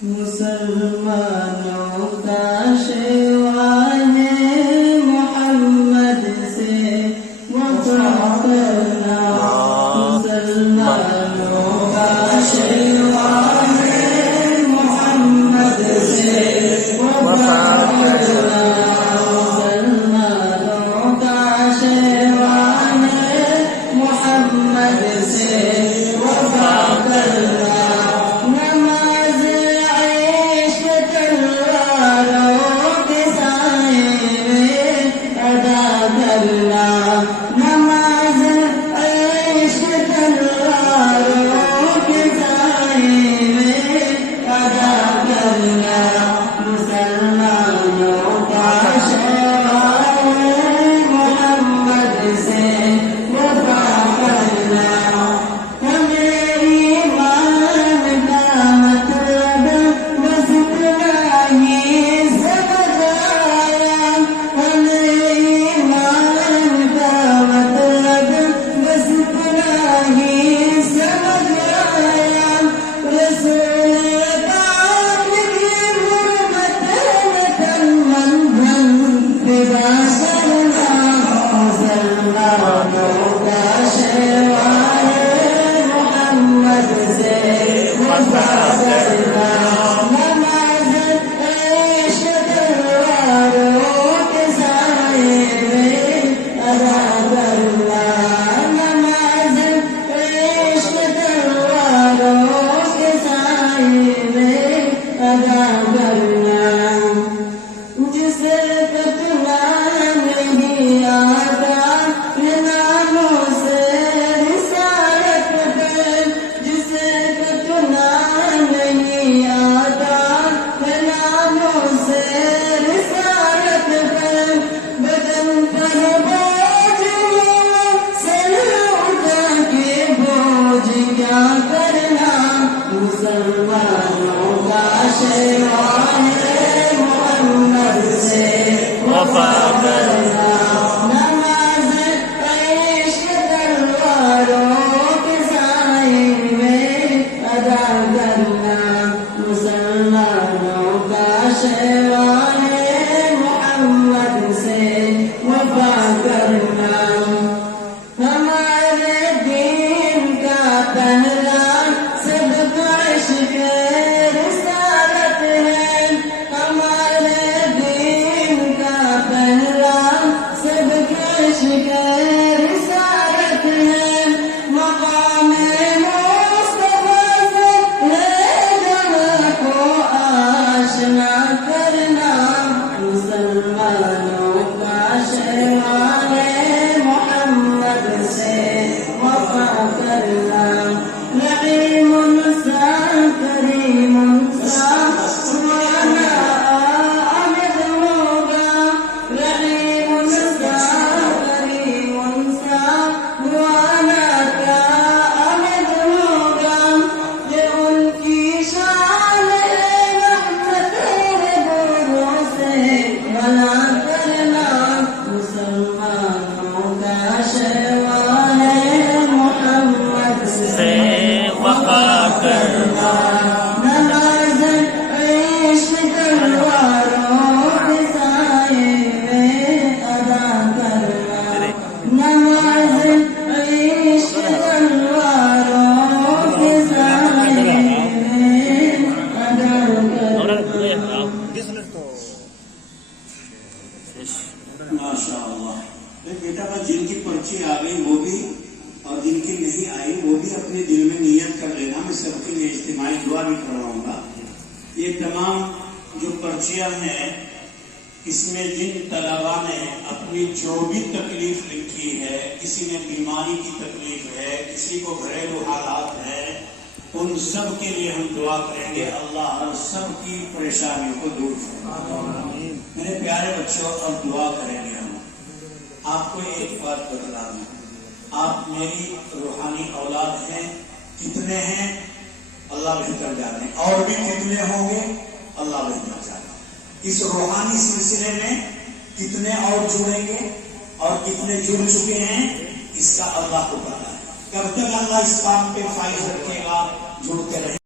मुसलमानों का शेवा है मोहम्मद से वफा करना। मुसलमानों का शेवा है मोहम्मद से वफा करना। मुसलमानों का शेवा है मोहम्मद से वफा करना। नमाज इश्क तलवारों के साए में अदा करना। मुसलमानों का शेवा है मोहम्मद से वफा करना। हमें ईमान का मतलब बस इतना ही समझ आया। हमें ईमान का मतलब बस इतना ही समझ आया। रसूल पाक की गुरबत में तन मन धन फिदा करना। मुसलमानों का शेवा है मोहम्मद से वफा करना। नमाज इश्क तलवारों के साए में अदा करना। नमाज इश्क तलवारों के साए में अदा करना। जिसे कतना नहीं आता नामों से रिसालत है। जिसे कतना नहीं आता नामों से रिसालत है। बदन पर बोझ सर उठा के बोझ क्या करना। मुसलमानों का शेवा है मोहम्मद से वफा करना। नमाज इश्क तलवारों के साए में अदा करना। मुसलमानों का शेवा है मोहम्मद से वफा करना। हमारे दीन का पहला सबका इश्क रिसालत है। हमारे दीन का पहला सबका इश्क रिसालत है। मकाम मुस्तफा से है जहाँ को आशना करना। मुसलमानों का शेवा है मोहम्मद से वफा करना। रहीमुन सा करीमुन सा सुभाना आमिद होगा। रहीमुन सा करीमुन सा सुभाना का आमिद होगा। ये उनकी शान है रहमत है दूरों से भला करना। मुसलमानों का शेवा है मोहम्मद से वफा करना। नमाज इश्क तलवारों के साए में अदा करना। नमाज इश्क तलवारों के साए में अदा करना। माशाअल्लाह। बेटा बस जिनकी पर्ची आ गई वो भी और जिनकी नहीं आई वो भी अपने दिल में नियत कर लेना। मैं सबके लिए इज्तिमाई दुआ भी करवाऊंगा। ये तमाम जो पर्चियां हैं इसमें जिन तलबा ने अपनी जो भी तकलीफ लिखी है, किसी ने बीमारी की तकलीफ है, किसी को घरेलू हालात है, उन सब के लिए हम दुआ करेंगे। अल्लाह हम सब की परेशानियों को दूर करे। मेरे प्यारे बच्चों अब दुआ करेंगे हम। आपको एक बात बतला दूं, आप मेरी रूहानी औलाद हैं। कितने हैं अल्लाह बेहतर जाने, और भी कितने होंगे अल्लाह बेहतर जाने। इस रूहानी सिलसिले में कितने और जुड़ेंगे और कितने जुड़ चुके हैं इसका अल्लाह को पता है। कब तक अल्लाह इस काम पे फाइज रखेगा, जुड़ते रहे।